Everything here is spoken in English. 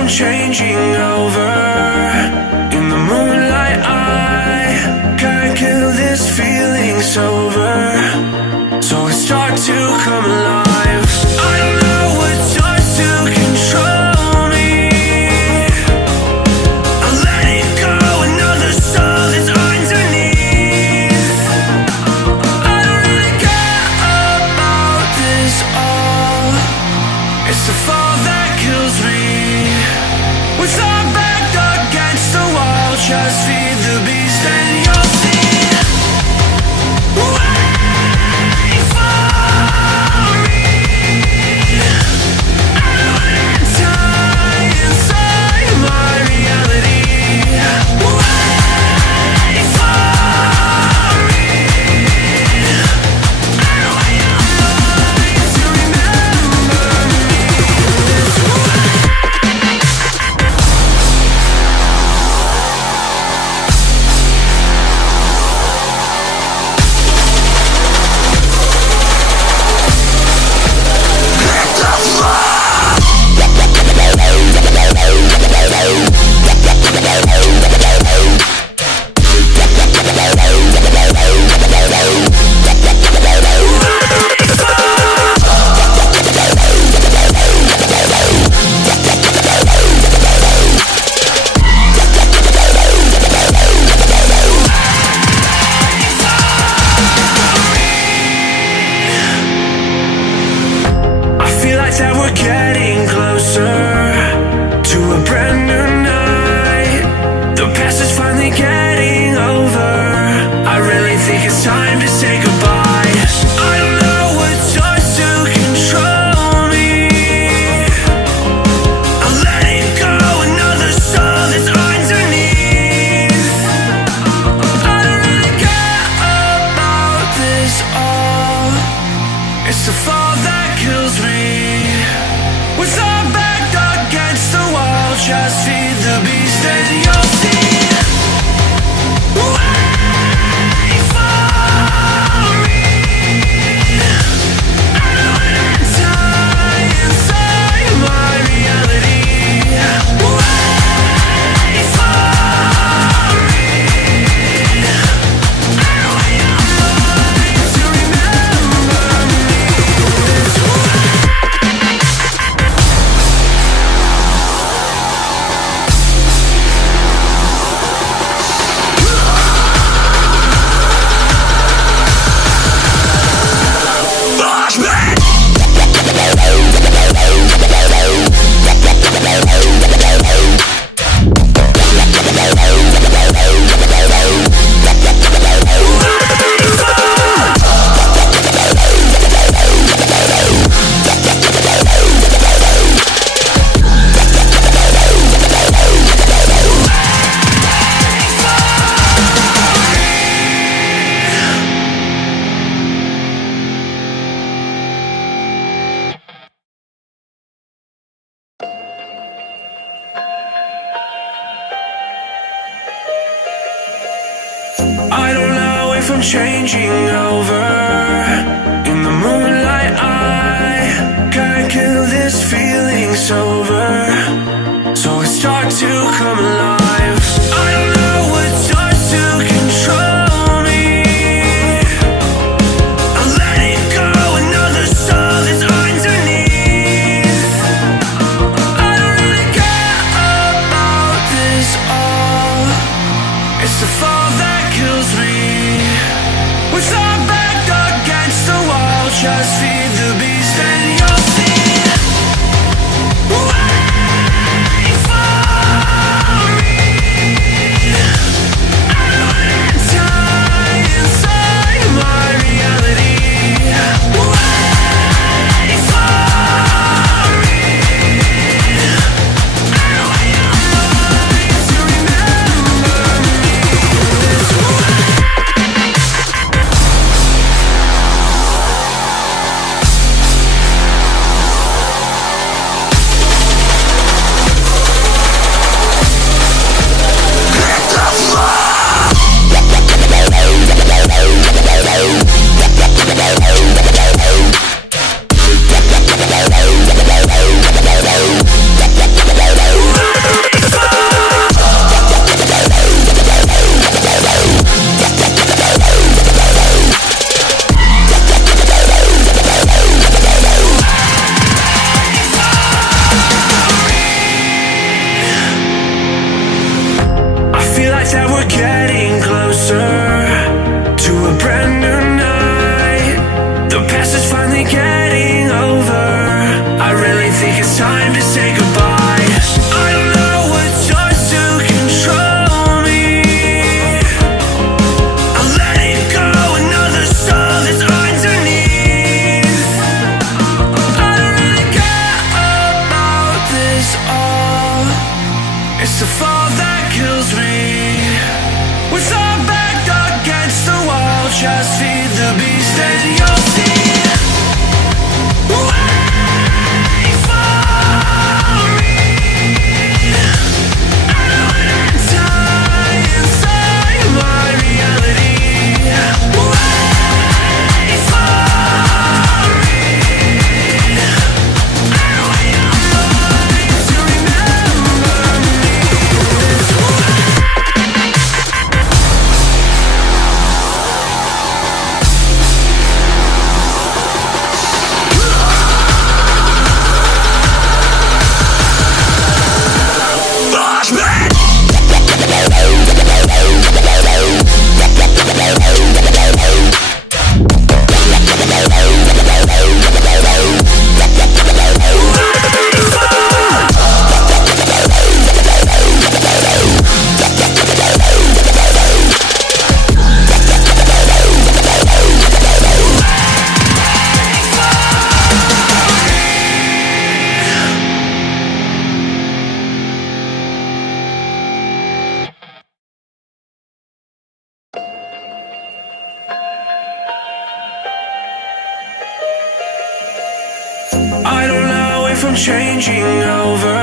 from changing over. In the moonlight I can't kill this feeling sober, so I start to come alive. I don't know what starts to control me. I let it go, another soul that's underneath. I don't really care about this all. It's the fall that kills me. With our back against the wall, just feed the beast and you'll see. Wait for me. I don't wanna die inside my reality. Wait for me. I don't want your mind to remember me this way. That we're getting closer to a brand new night. The past is finally getting over. I really think it's time to say goodbye. I don't know what starts to control me. I let it go, another soul that's underneath. I don't really care about this all. It's the fall that kills me. With our back against the wall, just feed the beast and you'll see. Wait for me. I don't wanna die inside my reality. Wait for me. I don't want your mind to remember me this way. I don't know if I'm changing over. In the moonlight I can't kill this feeling sober, so I start to come alive. I don't know what starts to control me. I let it go, another soul that's underneath. I don't really care about this all. It's the fall that kills me. With our back against the wall, just feed the beast and you'll see. Wait for me. I don't wanna die inside my reality. Wait for me. I don't want your mind to remember me this way. then you'll see. Wait for me. I don't wanna die inside my reality. Wait for me. I don't want your mind to remember me. I don't know if I'm changing over.